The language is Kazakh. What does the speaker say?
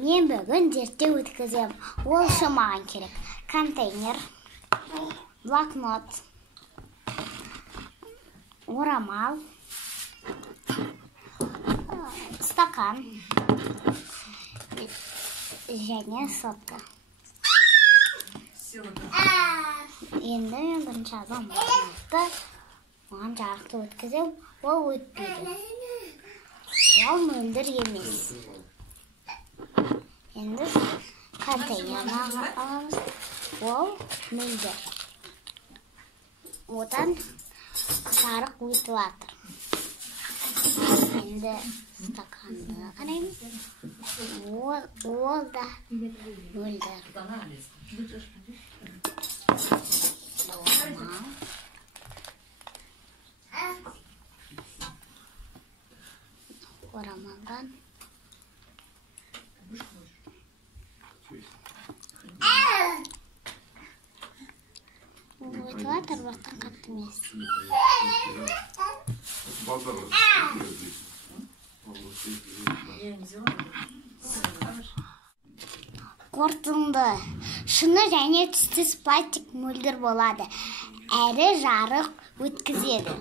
Мен бүгін зерттеу өткізем. Ол үшін маған керек. Контейнер, блокнот, орамал, стакан және сотка. Енді мен бірінші азам блокнотты маған жарықты өткізем. Ол өтпейді. Ол мөлдір емес. Енді контейнерді аламыз. Ол мөлдір. Одан жарық өтіп жатыр. Енді стаканды қараймыз. Ол да мөлдір. Орамалдан өтіп жатыр, бақтан қатты емес. Қорытынды. Шыны және түстес пластик мөлдір болады. Әрі жарық өткізеді.